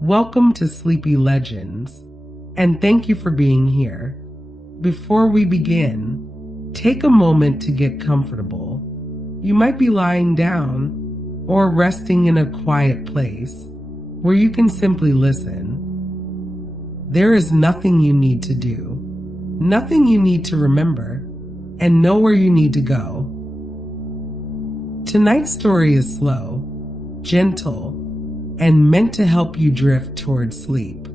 Welcome to Sleepy Legends, and thank you for being here. Before we begin, take a moment to get comfortable. You might be lying down or resting in a quiet place where you can simply listen. There is nothing you need to do, nothing you need to remember, and nowhere you need to go. Tonight's story is slow, gentle, and meant to help you drift towards sleep.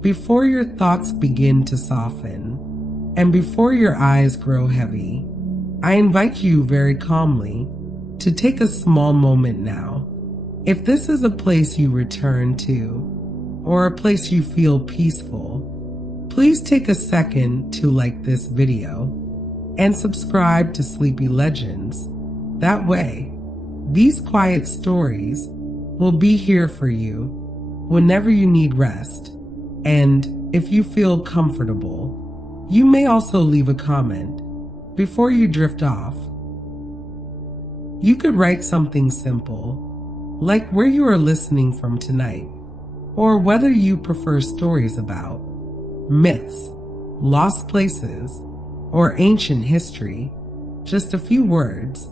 Before your thoughts begin to soften, and before your eyes grow heavy, I invite you very calmly to take a small moment now. If this is a place you return to, or a place you feel peaceful, please take a second to like this video and subscribe to Sleepy Legends. That way, these quiet stories will be here for you whenever you need rest. And if you feel comfortable, you may also leave a comment before you drift off. You could write something simple, like where you are listening from tonight, or whether you prefer stories about myths, lost places, or ancient history. Just a few words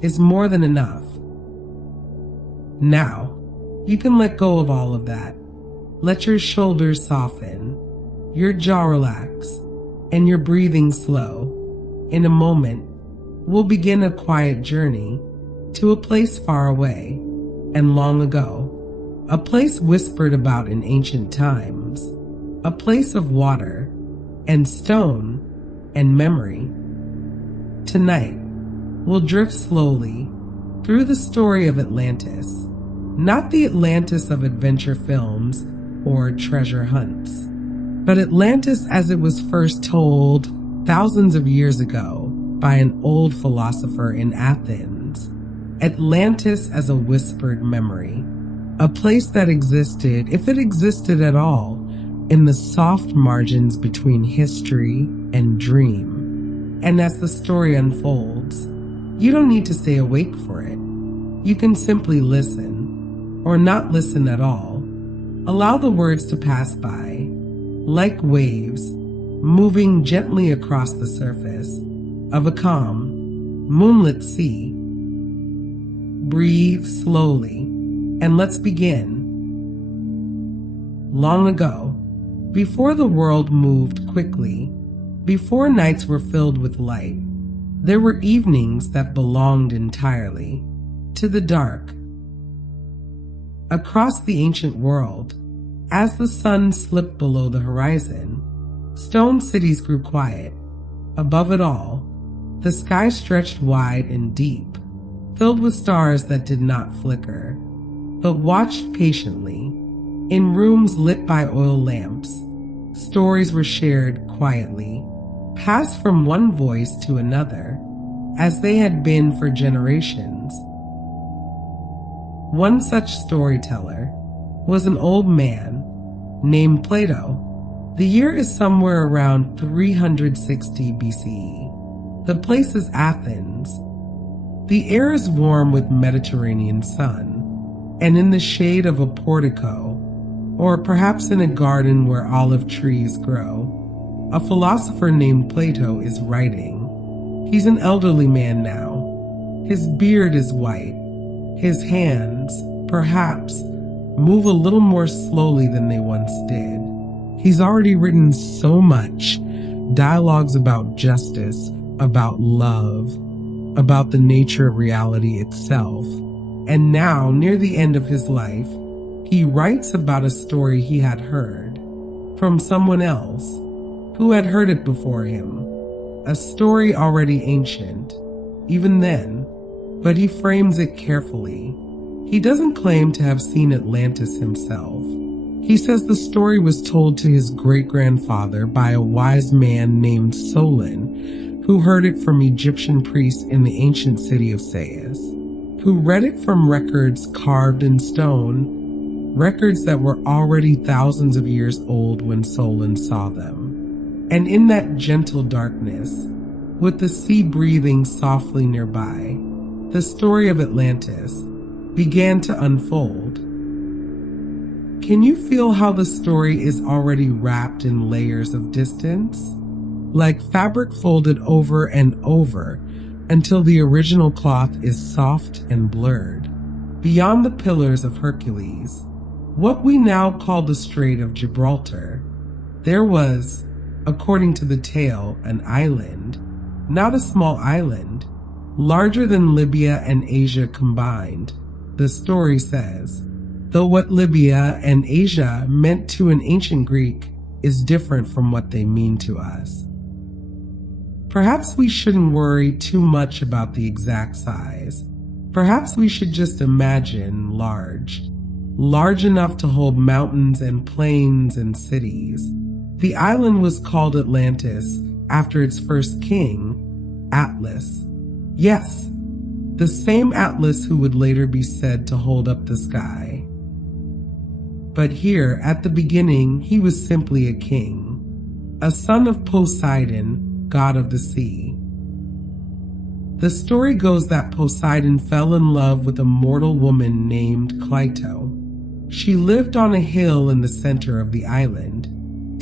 is more than enough. Now, you can let go of all of that. Let your shoulders soften, your jaw relax, and your breathing slow. In a moment, we'll begin a quiet journey to a place far away and long ago, a place whispered about in ancient times, a place of water and stone and memory. Tonight, we'll drift slowly through the story of Atlantis, not the Atlantis of adventure films or treasure hunts, but Atlantis as it was first told thousands of years ago by an old philosopher in Athens. Atlantis as a whispered memory, a place that existed, if it existed at all, in the soft margins between history and dream. And as the story unfolds, you don't need to stay awake for it. You can simply listen, or not listen at all. Allow the words to pass by, like waves, moving gently across the surface of a calm, moonlit sea. Breathe slowly, and let's begin. Long ago, before the world moved quickly, before nights were filled with light, there were evenings that belonged entirely to the dark. Across the ancient world, as the sun slipped below the horizon, stone cities grew quiet. Above it all, the sky stretched wide and deep, filled with stars that did not flicker, but watched patiently. In rooms lit by oil lamps, stories were shared quietly, passed from one voice to another, as they had been for generations. One such storyteller was an old man named Plato. The year is somewhere around 360 BCE. The place is Athens. The air is warm with Mediterranean sun, and in the shade of a portico, or perhaps in a garden where olive trees grow, a philosopher named Plato is writing. He's an elderly man now. His beard is white. His hands, perhaps, move a little more slowly than they once did. He's already written so much, dialogues about justice, about love, about the nature of reality itself. And now, near the end of his life, he writes about a story he had heard from someone else who had heard it before him. A story already ancient, even then, but he frames it carefully. He doesn't claim to have seen Atlantis himself. He says the story was told to his great-grandfather by a wise man named Solon, who heard it from Egyptian priests in the ancient city of Sais, who read it from records carved in stone, records that were already thousands of years old when Solon saw them. And in that gentle darkness, with the sea breathing softly nearby, the story of Atlantis began to unfold. Can you feel how the story is already wrapped in layers of distance? Like fabric folded over and over until the original cloth is soft and blurred. Beyond the Pillars of Hercules, what we now call the Strait of Gibraltar, there was, according to the tale, an island, not a small island, larger than Libya and Asia combined, the story says. Though what Libya and Asia meant to an ancient Greek is different from what they mean to us. Perhaps we shouldn't worry too much about the exact size. Perhaps we should just imagine large enough to hold mountains and plains and cities. The island was called Atlantis after its first king, Atlas. Yes, the same Atlas who would later be said to hold up the sky. But here, at the beginning, he was simply a king, a son of Poseidon, god of the sea. The story goes that Poseidon fell in love with a mortal woman named Cleito. She lived on a hill in the center of the island.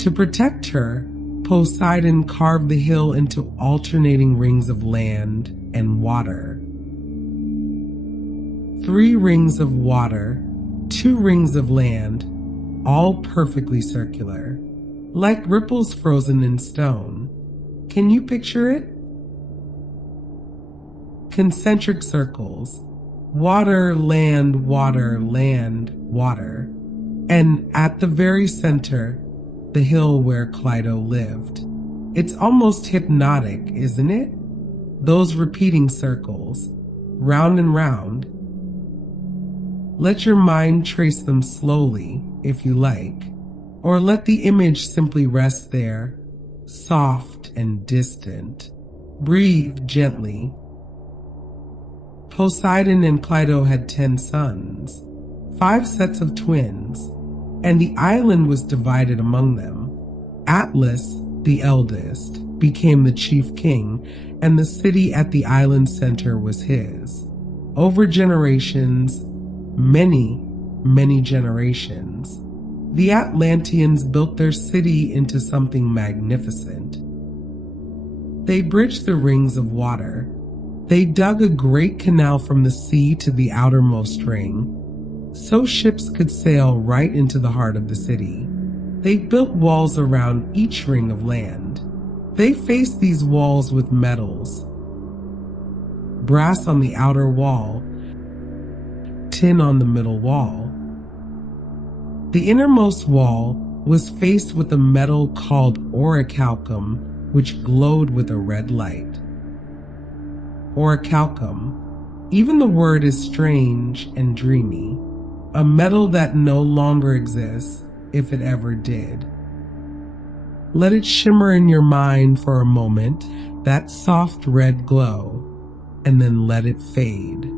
To protect her, Poseidon carved the hill into alternating rings of land and water. 3 rings of water, 2 rings of land, all perfectly circular, like ripples frozen in stone. Can you picture it? Concentric circles, water, land, water, land, water, and at the very center, the hill where Cleito lived. It's almost hypnotic, isn't it? Those repeating circles, round and round. Let your mind trace them slowly, if you like, or let the image simply rest there, soft and distant. Breathe gently. Poseidon and Cleito had 10 sons, 5 sets of twins, and the island was divided among them. Atlas, the eldest, became the chief king, and the city at the island center was his. Over generations, many generations, the Atlanteans built their city into something magnificent. They bridged the rings of water. They dug a great canal from the sea to the outermost ring, so ships could sail right into the heart of the city. They built walls around each ring of land. They faced these walls with metals, brass on the outer wall, tin on the middle wall. The innermost wall was faced with a metal called orichalcum, which glowed with a red light. Orichalcum, even the word is strange and dreamy, a metal that no longer exists, if it ever did. Let it shimmer in your mind for a moment, that soft red glow, and then let it fade.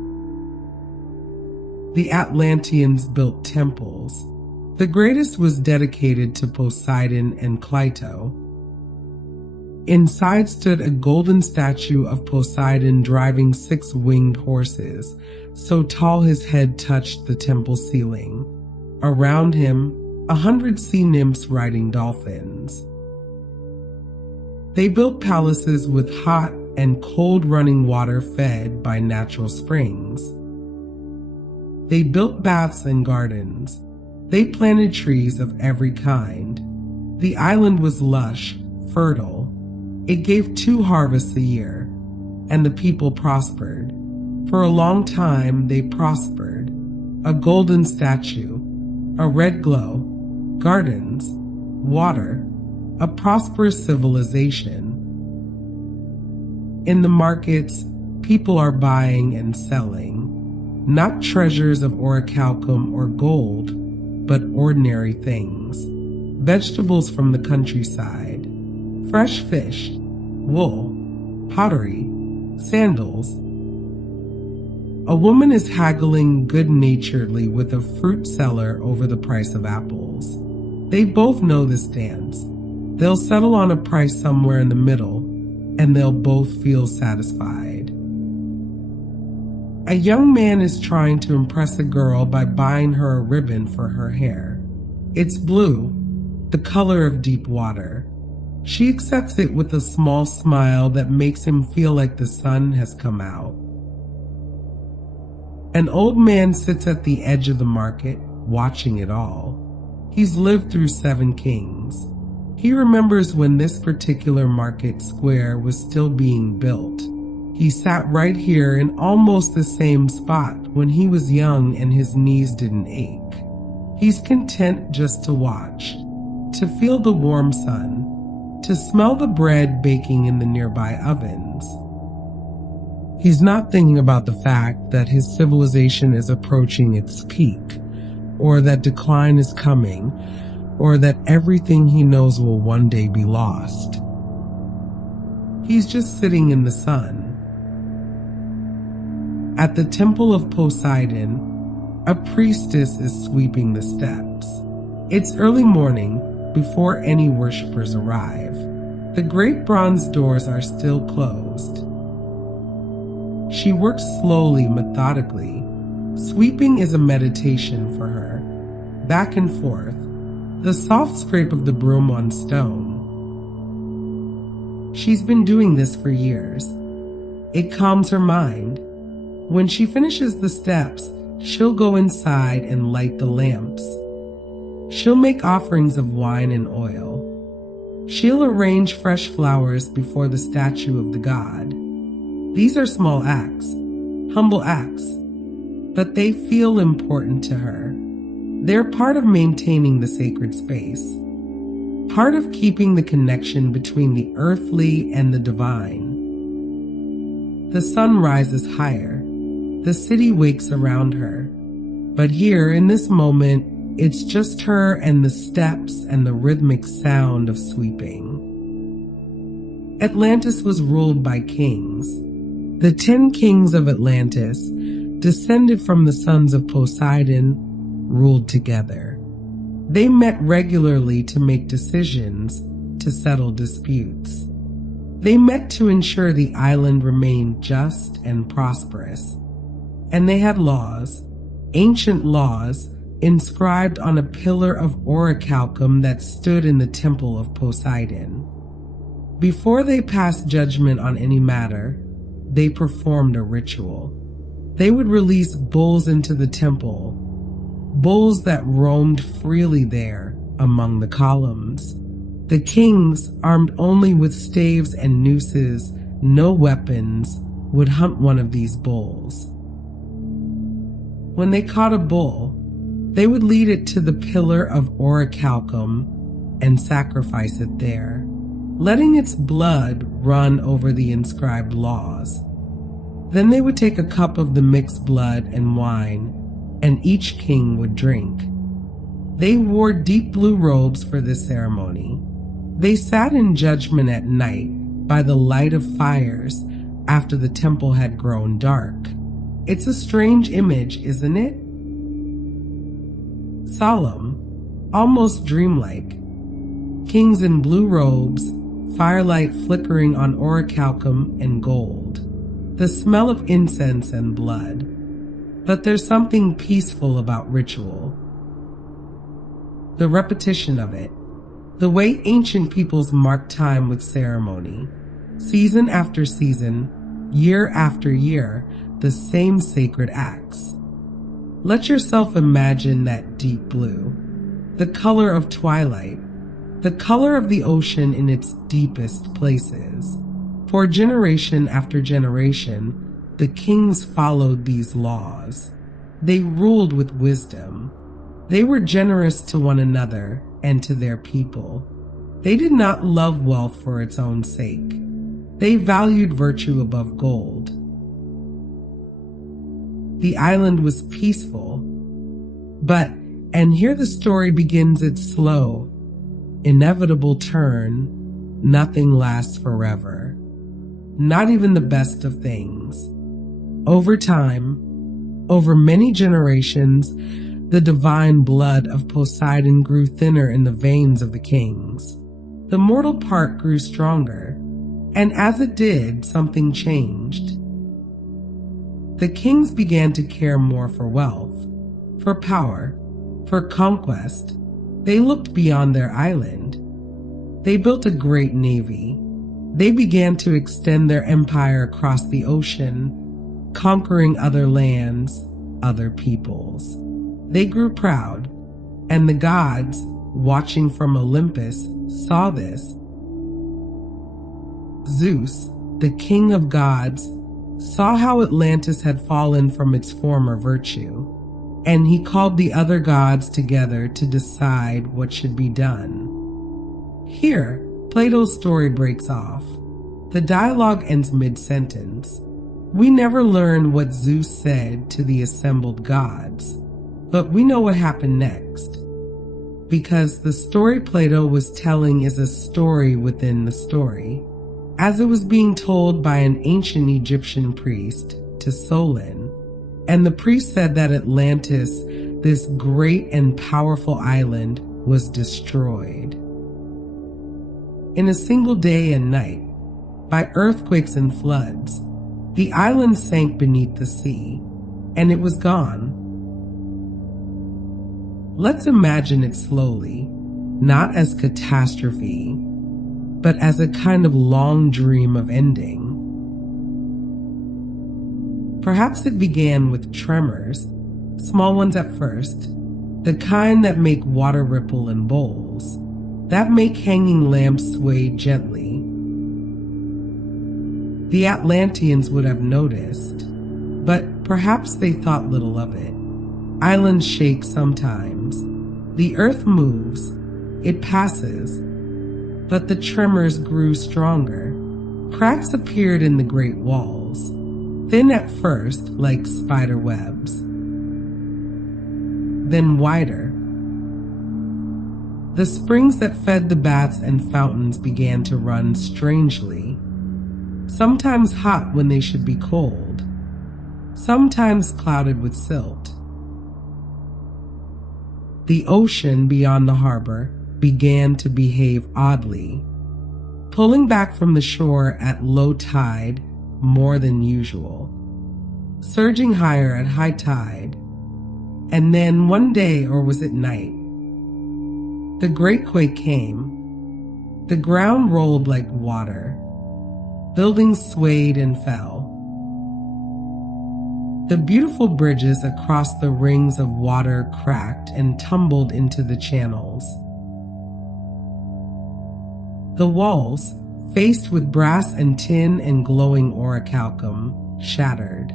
The Atlanteans built temples. The greatest was dedicated to Poseidon and Cleito. Inside stood a golden statue of Poseidon driving 6 winged horses, so tall his head touched the temple ceiling. Around him, 100 sea nymphs riding dolphins. They built palaces with hot and cold running water fed by natural springs. They built baths and gardens. They planted trees of every kind. The island was lush, fertile. It gave 2 harvests a year, and the people prospered. For a long time, they prospered. A golden statue, a red glow, gardens, water, a prosperous civilization. In the markets, people are buying and selling, not treasures of orichalcum or gold, but ordinary things. Vegetables from the countryside, fresh fish, wool, pottery, sandals. A woman is haggling good-naturedly with a fruit seller over the price of apples. They both know this dance. They'll settle on a price somewhere in the middle, and they'll both feel satisfied. A young man is trying to impress a girl by buying her a ribbon for her hair. It's blue, the color of deep water. She accepts it with a small smile that makes him feel like the sun has come out. An old man sits at the edge of the market, watching it all. He's lived through 7 kings. He remembers when this particular market square was still being built. He sat right here in almost the same spot when he was young and his knees didn't ache. He's content just to watch, to feel the warm sun, to smell the bread baking in the nearby ovens. He's not thinking about the fact that his civilization is approaching its peak, or that decline is coming, or that everything he knows will one day be lost. He's just sitting in the sun. At the temple of Poseidon, a priestess is sweeping the steps. It's early morning, before any worshippers arrive. The great bronze doors are still closed. She works slowly, methodically. Sweeping is a meditation for her. Back and forth, the soft scrape of the broom on stone. She's been doing this for years. It calms her mind. When she finishes the steps, she'll go inside and light the lamps. She'll make offerings of wine and oil. She'll arrange fresh flowers before the statue of the god. These are small acts, humble acts, but they feel important to her. They're part of maintaining the sacred space, part of keeping the connection between the earthly and the divine. The sun rises higher. The city wakes around her. But here, in this moment, it's just her and the steps and the rhythmic sound of sweeping. Atlantis was ruled by kings. The 10 kings of Atlantis, descended from the sons of Poseidon, ruled together. They met regularly to make decisions, to settle disputes. They met to ensure the island remained just and prosperous. And they had laws, ancient laws, inscribed on a pillar of orichalcum that stood in the temple of Poseidon. Before they passed judgment on any matter, they performed a ritual. They would release bulls into the temple, bulls that roamed freely there among the columns. The kings, armed only with staves and nooses, no weapons, would hunt one of these bulls. When they caught a bull, they would lead it to the pillar of orichalcum and sacrifice it there, letting its blood run over the inscribed laws. Then they would take a cup of the mixed blood and wine, and each king would drink. They wore deep blue robes for this ceremony. They sat in judgment at night by the light of fires after the temple had grown dark. It's a strange image, isn't it? Solemn, almost dreamlike. Kings in blue robes, firelight flickering on orichalcum and gold. The smell of incense and blood. But there's something peaceful about ritual. The repetition of it. The way ancient peoples marked time with ceremony. Season after season, year after year, the same sacred acts. Let yourself imagine that deep blue. The color of twilight. The color of the ocean in its deepest places. For generation after generation, the kings followed these laws. They ruled with wisdom. They were generous to one another and to their people. They did not love wealth for its own sake. They valued virtue above gold. The island was peaceful. But, and here the story begins its slow, inevitable turn, nothing lasts forever. Not even the best of things. Over time, over many generations, the divine blood of Poseidon grew thinner in the veins of the kings. The mortal part grew stronger, and as it did, something changed. The kings began to care more for wealth, for power, for conquest. They looked beyond their island. They built a great navy. They began to extend their empire across the ocean, conquering other lands, other peoples. They grew proud, and the gods, watching from Olympus, saw this. Zeus, the king of gods, saw how Atlantis had fallen from its former virtue, and he called the other gods together to decide what should be done. Here, Plato's story breaks off. The dialogue ends mid-sentence. We never learn what Zeus said to the assembled gods, but we know what happened next. Because the story Plato was telling is a story within the story, as it was being told by an ancient Egyptian priest to Solon. And the priest said that Atlantis, this great and powerful island, was destroyed. In a single day and night, by earthquakes and floods, the island sank beneath the sea, and it was gone. Let's imagine it slowly, not as catastrophe, but as a kind of long dream of ending. Perhaps it began with tremors, small ones at first, the kind that make water ripple in bowls, that make hanging lamps sway gently. The Atlanteans would have noticed, but perhaps they thought little of it. Islands shake sometimes. The earth moves, it passes, but the tremors grew stronger. Cracks appeared in the great walls, thin at first like spider webs, then wider. The springs that fed the baths and fountains began to run strangely, sometimes hot when they should be cold, sometimes clouded with silt. The ocean beyond the harbor began to behave oddly, pulling back from the shore at low tide more than usual, surging higher at high tide, and then one day, or was it night, the great quake came. The ground rolled like water. Buildings swayed and fell. The beautiful bridges across the rings of water cracked and tumbled into the channels. The walls, faced with brass and tin and glowing orichalcum, shattered.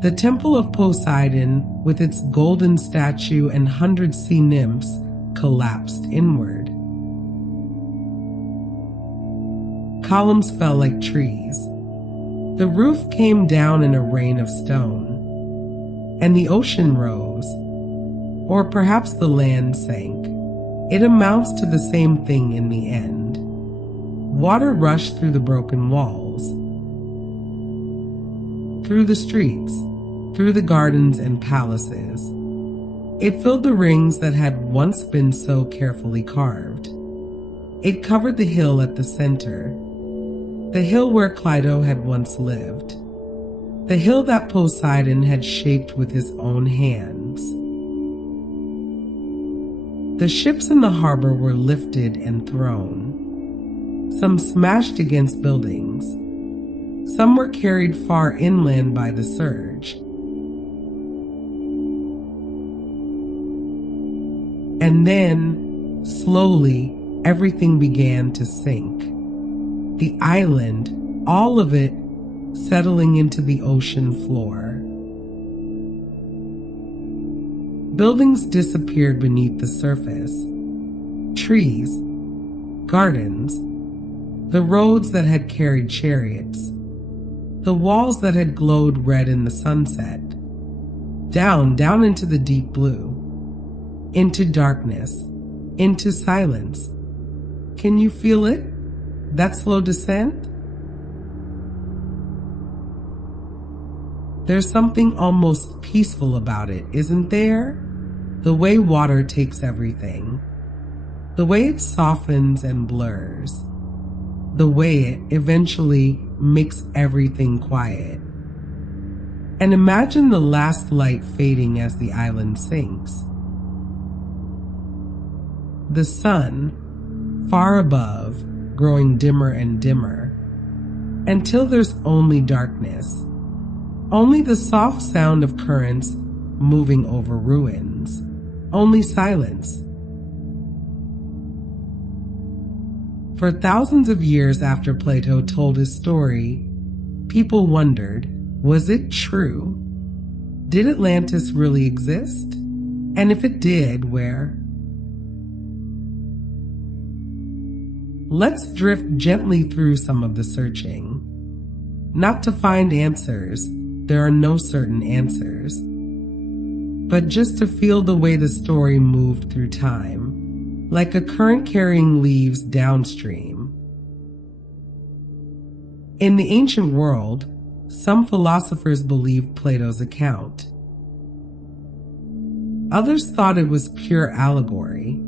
The temple of Poseidon, with its golden statue and 100 sea nymphs, collapsed inward. Columns fell like trees. The roof came down in a rain of stone, and the ocean rose, or perhaps the land sank. It amounts to the same thing in the end. Water rushed through the broken walls, through the streets, through the gardens and palaces. It filled the rings that had once been so carefully carved. It covered the hill at the center, the hill where Clito had once lived, the hill that Poseidon had shaped with his own hands. The ships in the harbor were lifted and thrown. Some smashed against buildings. Some were carried far inland by the surge. And then, slowly, everything began to sink. The island, all of it, settling into the ocean floor. Buildings disappeared beneath the surface. Trees, gardens, the roads that had carried chariots, the walls that had glowed red in the sunset. Down into the deep blue, into darkness, into silence. Can you feel it? That slow descent? There's something almost peaceful about it, isn't there? The way water takes everything. The way it softens and blurs. The way it eventually makes everything quiet. And imagine the last light fading as the island sinks. The sun, far above, growing dimmer and dimmer, until there's only darkness, only the soft sound of currents moving over ruins, only silence. For thousands of years after Plato told his story, people wondered, was it true? Did Atlantis really exist? And if it did, where? Let's drift gently through some of the searching. Not to find answers, there are no certain answers, but just to feel the way the story moved through time, like a current carrying leaves downstream. In the ancient world, some philosophers believed Plato's account. Others thought it was pure allegory.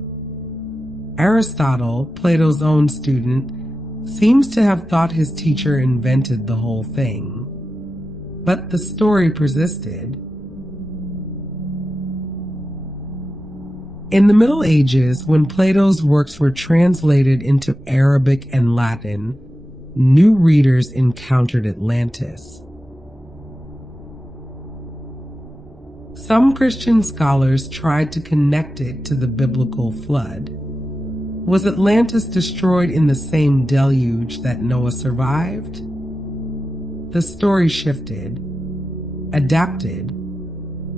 Aristotle, Plato's own student, seems to have thought his teacher invented the whole thing. But the story persisted. In the Middle Ages, when Plato's works were translated into Arabic and Latin, new readers encountered Atlantis. Some Christian scholars tried to connect it to the biblical flood. Was Atlantis destroyed in the same deluge that Noah survived? The story shifted, adapted,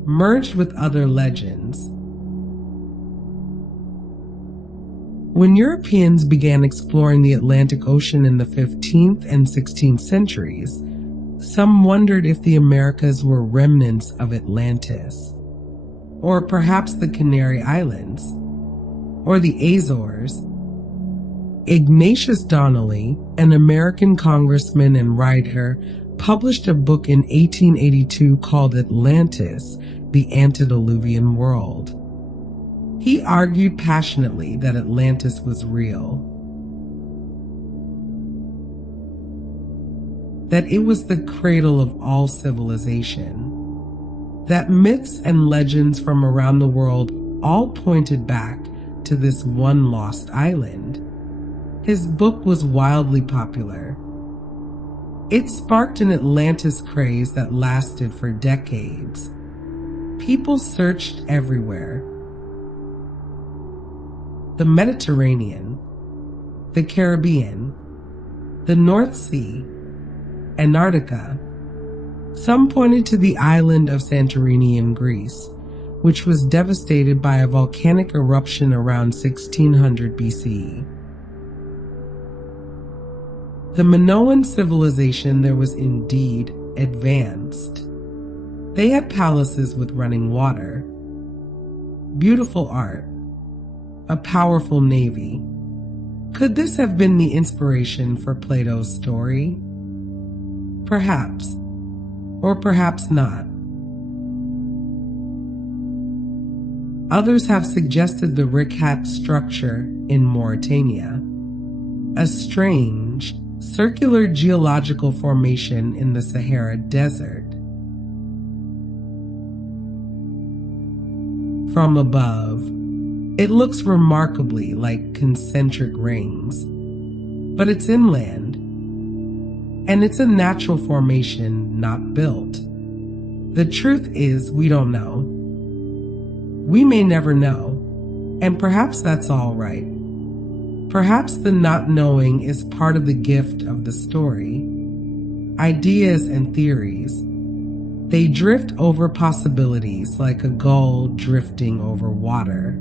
merged with other legends. When Europeans began exploring the Atlantic Ocean in the 15th and 16th centuries, some wondered if the Americas were remnants of Atlantis, or perhaps the Canary Islands, or the Azores. Ignatius Donnelly, an American congressman and writer, published a book in 1882 called Atlantis, the Antediluvian World. He argued passionately that Atlantis was real, that it was the cradle of all civilization, that myths and legends from around the world all pointed back to this one lost island. His book was wildly popular. It sparked an Atlantis craze that lasted for decades. People searched everywhere. The Mediterranean, the Caribbean, the North Sea, Antarctica. Some pointed to the island of Santorini in Greece, which was devastated by a volcanic eruption around 1600 BCE. The Minoan civilization there was indeed advanced. They had palaces with running water, beautiful art, a powerful navy. Could this have been the inspiration for Plato's story? Perhaps, or perhaps not. Others have suggested the Rikat structure in Mauritania, a strange, circular geological formation in the Sahara Desert. From above, it looks remarkably like concentric rings, but it's inland, and it's a natural formation, not built. The truth is, we don't know. We may never know, and perhaps that's all right. Perhaps the not knowing is part of the gift of the story. Ideas and theories, they drift over possibilities like a gull drifting over water.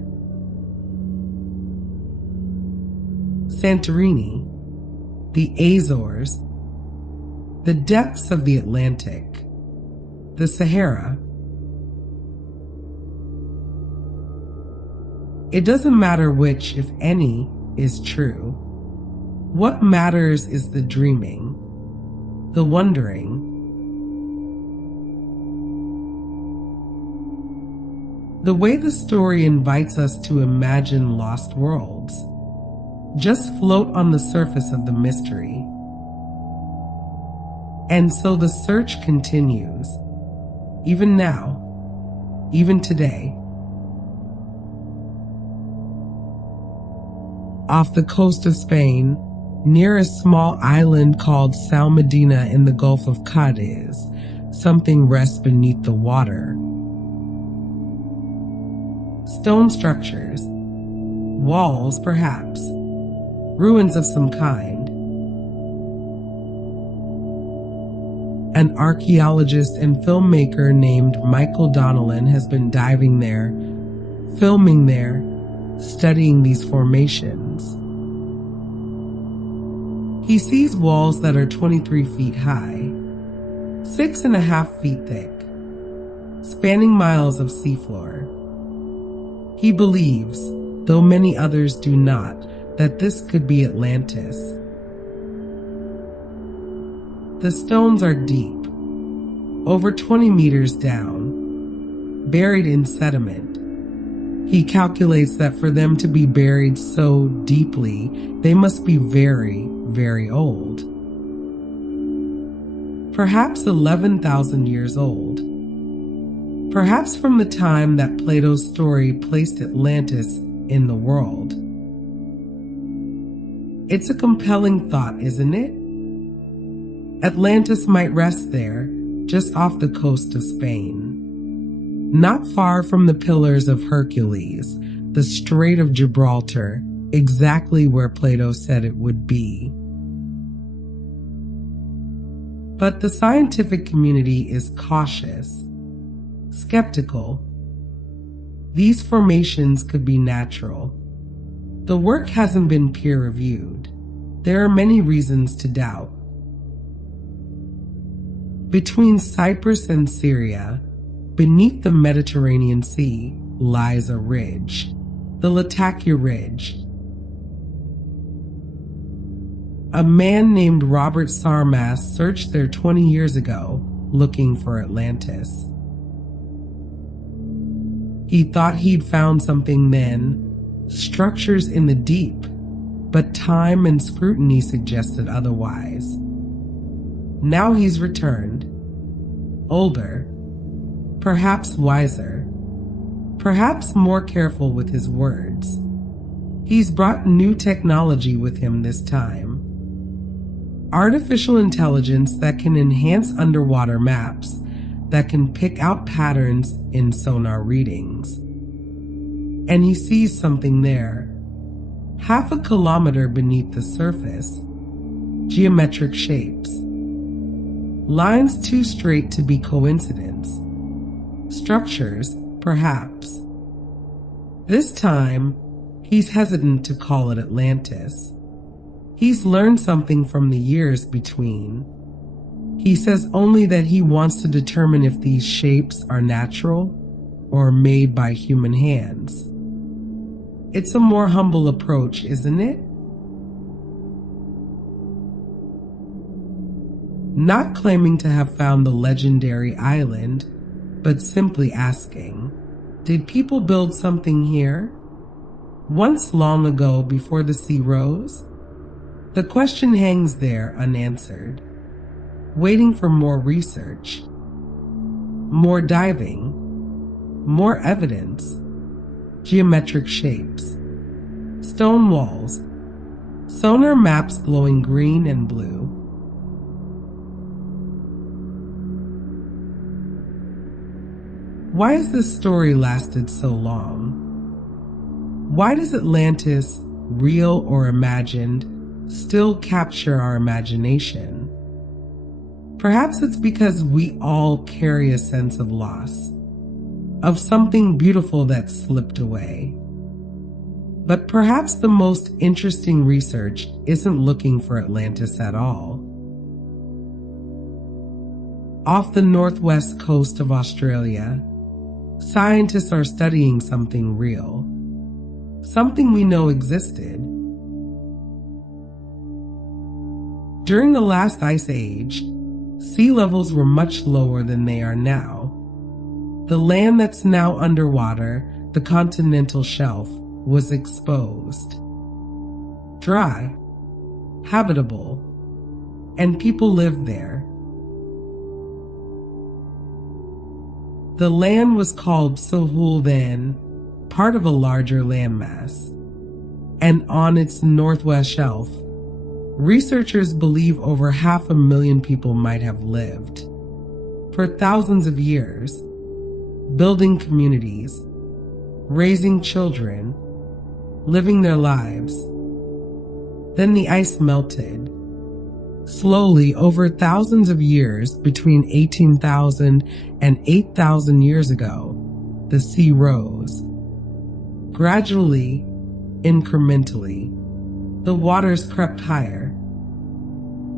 Santorini, the Azores, the depths of the Atlantic, the Sahara. It doesn't matter which, if any, is true. What matters is the dreaming, the wondering. The way the story invites us to imagine lost worlds. Just float on the surface of the mystery. And so the search continues, even now, even today. off the coast of Spain, near a small island called Salmedina in the Gulf of Cadiz, something rests beneath the water. Stone structures, walls perhaps, ruins of some kind. An archaeologist and filmmaker named Michael Donnellan has been diving there, filming there, studying these formations. He sees walls that are 23 feet high, 6.5 feet thick, spanning miles of seafloor. He believes, though many others do not, that this could be Atlantis. The stones are deep, over 20 meters down, buried in sediment. He calculates that for them to be buried so deeply, they must be very, very old. Perhaps 11,000 years old. Perhaps from the time that Plato's story placed Atlantis in the world. It's a compelling thought, isn't it? Atlantis might rest there, just off the coast of Spain. Not far from the Pillars of Hercules, the Strait of Gibraltar, exactly where Plato said it would be. But the scientific community is cautious, skeptical. These formations could be natural. The work hasn't been peer-reviewed. There are many reasons to doubt. Between Cyprus and Syria, beneath the Mediterranean Sea, lies a ridge, the Latakia Ridge. A man named Robert Sarmas searched there 20 years ago, looking for Atlantis. He thought he'd found something then, structures in the deep, but time and scrutiny suggested otherwise. Now he's returned, older, perhaps wiser, perhaps more careful with his words. He's brought new technology with him this time. Artificial intelligence that can enhance underwater maps, that can pick out patterns in sonar readings. And he sees something there, half a kilometer beneath the surface. Geometric shapes. Lines too straight to be coincidence. Structures, perhaps. This time, he's hesitant to call it Atlantis. He's learned something from the years between. He says only that he wants to determine if these shapes are natural or made by human hands. It's a more humble approach, isn't it? Not claiming to have found the legendary island, but simply asking, did people build something here? Once long ago before the sea rose? The question hangs there unanswered, waiting for more research, more diving, more evidence, geometric shapes, stone walls, sonar maps glowing green and blue. Why has this story lasted so long? Why does Atlantis, real or imagined, still capture our imagination? Perhaps it's because we all carry a sense of loss, of something beautiful that slipped away. But perhaps the most interesting research isn't looking for Atlantis at all. Off the northwest coast of Australia, scientists are studying something real, something we know existed. During the last ice age, sea levels were much lower than they are now. The land that's now underwater, the continental shelf, was exposed, dry, habitable, and people lived there. The land was called Sahul then, part of a larger landmass. and on its northwest shelf, researchers believe over 500,000 people might have lived. For thousands of years, building communities, raising children, living their lives. Then the ice melted. Slowly, over thousands of years, between 18,000 and 8,000 years ago, the sea rose. Gradually, incrementally, the waters crept higher,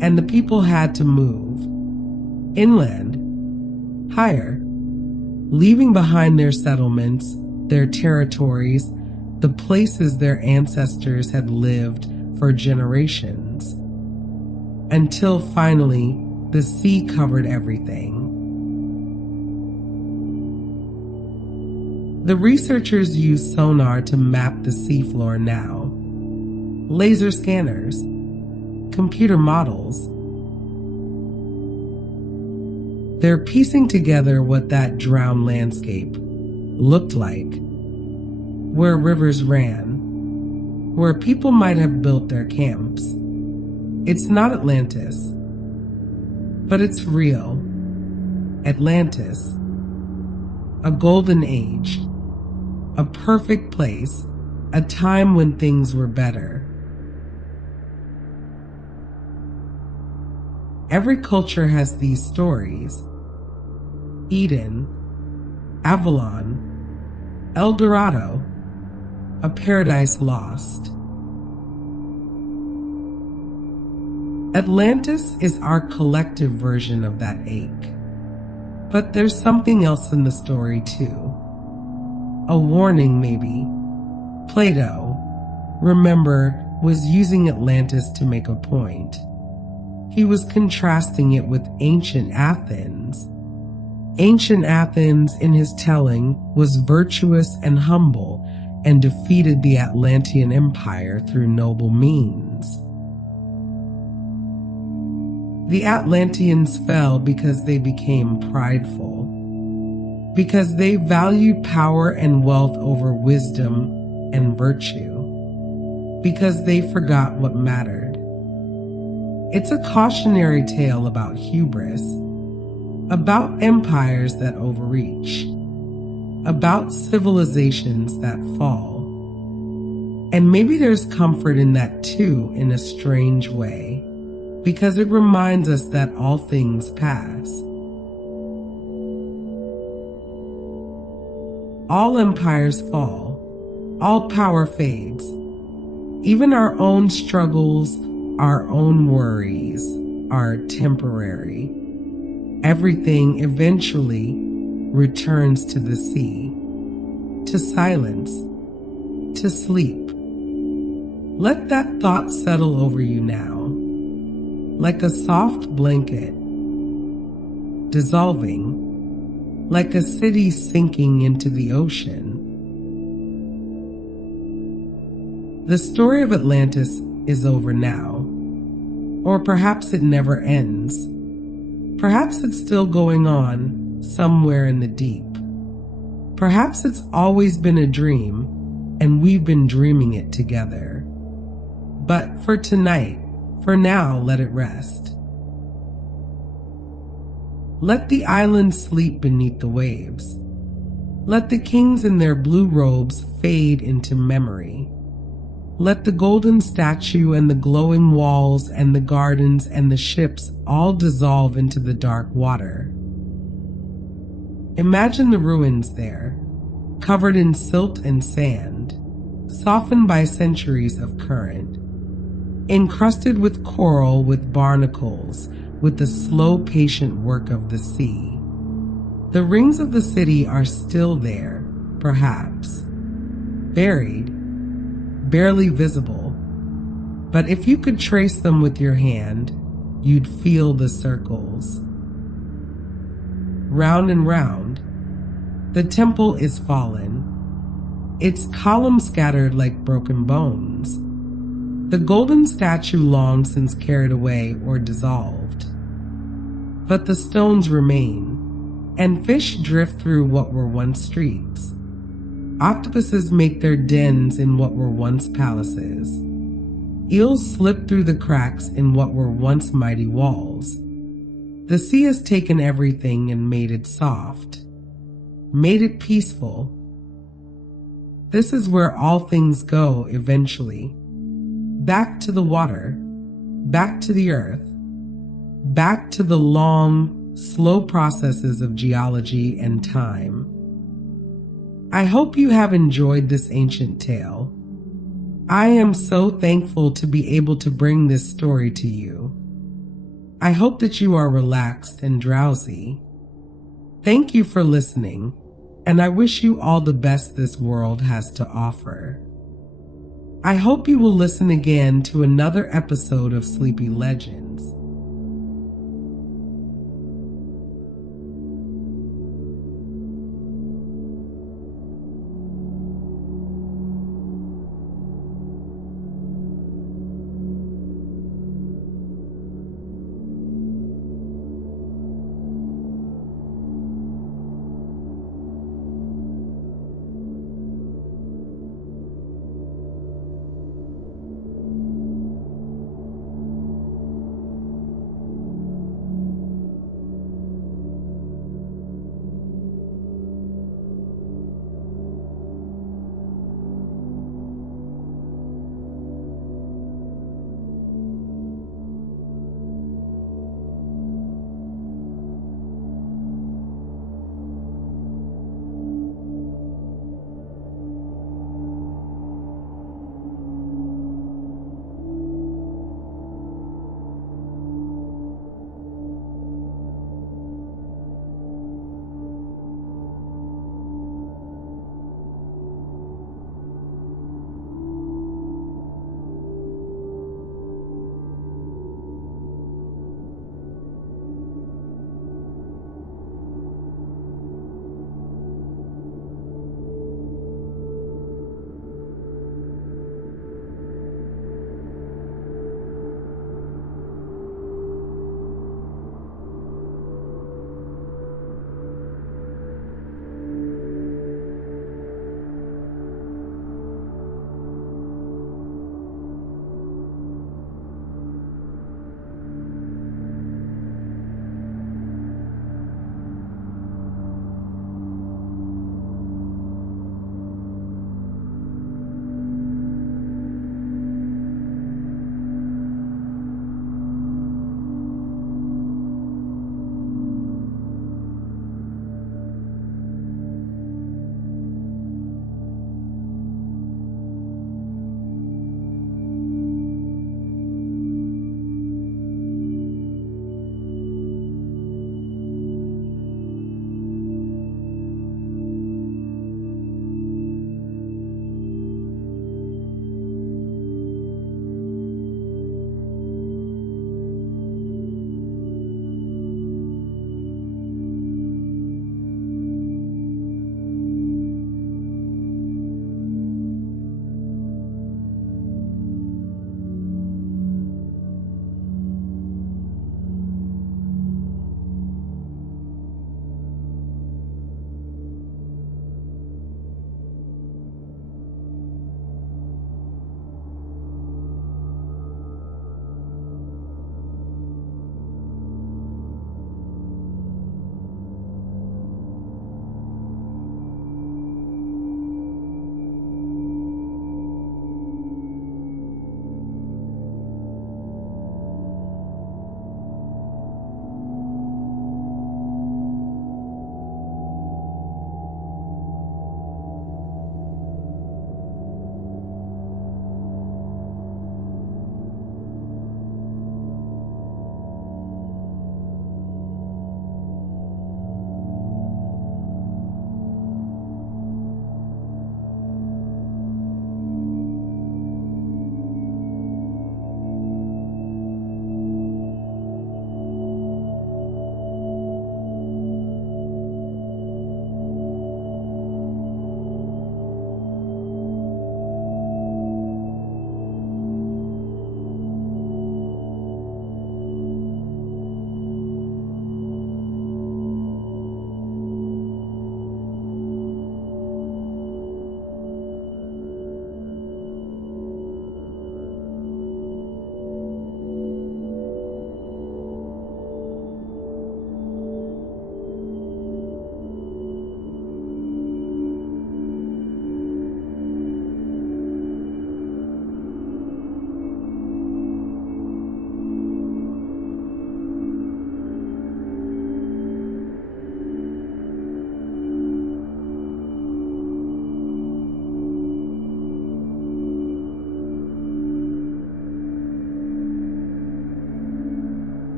and the people had to move inland, higher, leaving behind their settlements, their territories, the places their ancestors had lived for generations, until finally the sea covered everything. The researchers use sonar to map the seafloor now. Laser scanners, computer models. They're piecing together what that drowned landscape looked like, where rivers ran, where people might have built their camps. It's not Atlantis, but it's real. Atlantis, a golden age, a perfect place, a time when things were better. Every culture has these stories. Eden, Avalon, El Dorado, a paradise lost. Atlantis is our collective version of that ache. But there's something else in the story too. A warning, maybe. Plato, remember, was using Atlantis to make a point. He was contrasting it with ancient Athens. Ancient Athens, in his telling, was virtuous and humble and defeated the Atlantean Empire through noble means. The Atlanteans fell because they became prideful, because they valued power and wealth over wisdom and virtue, because they forgot what mattered. It's a cautionary tale about hubris, about empires that overreach, about civilizations that fall. And maybe there's comfort in that too, in a strange way, because it reminds us that all things pass. All empires fall, all power fades. Even our own struggles, our own worries are temporary. Everything eventually returns to the sea, to silence, to sleep. Let that thought settle over you now, like a soft blanket, dissolving, like a city sinking into the ocean. The story of Atlantis is over now, or perhaps it never ends. Perhaps it's still going on somewhere in the deep. Perhaps it's always been a dream and we've been dreaming it together. But for tonight, for now, let it rest. Let the island sleep beneath the waves. Let the kings in their blue robes fade into memory. Let the golden statue and the glowing walls and the gardens and the ships all dissolve into the dark water. Imagine the ruins there, covered in silt and sand, softened by centuries of current, encrusted with coral, with barnacles, with the slow, patient work of the sea. The rings of the city are still there, perhaps, buried, barely visible, but if you could trace them with your hand, you'd feel the circles. Round and round, the temple is fallen, its columns scattered like broken bones, the golden statue long since carried away or dissolved. But the stones remain, and fish drift through what were once streets. Octopuses make their dens in what were once palaces. Eels slip through the cracks in what were once mighty walls. The sea has taken everything and made it soft, made it peaceful. This is where all things go eventually. Back to the water, back to the earth, back to the long, slow processes of geology and time. I hope you have enjoyed this ancient tale. I am so thankful to be able to bring this story to you. I hope that you are relaxed and drowsy. Thank you for listening, and I wish you all the best this world has to offer. I hope you will listen again to another episode of Sleepy Legends.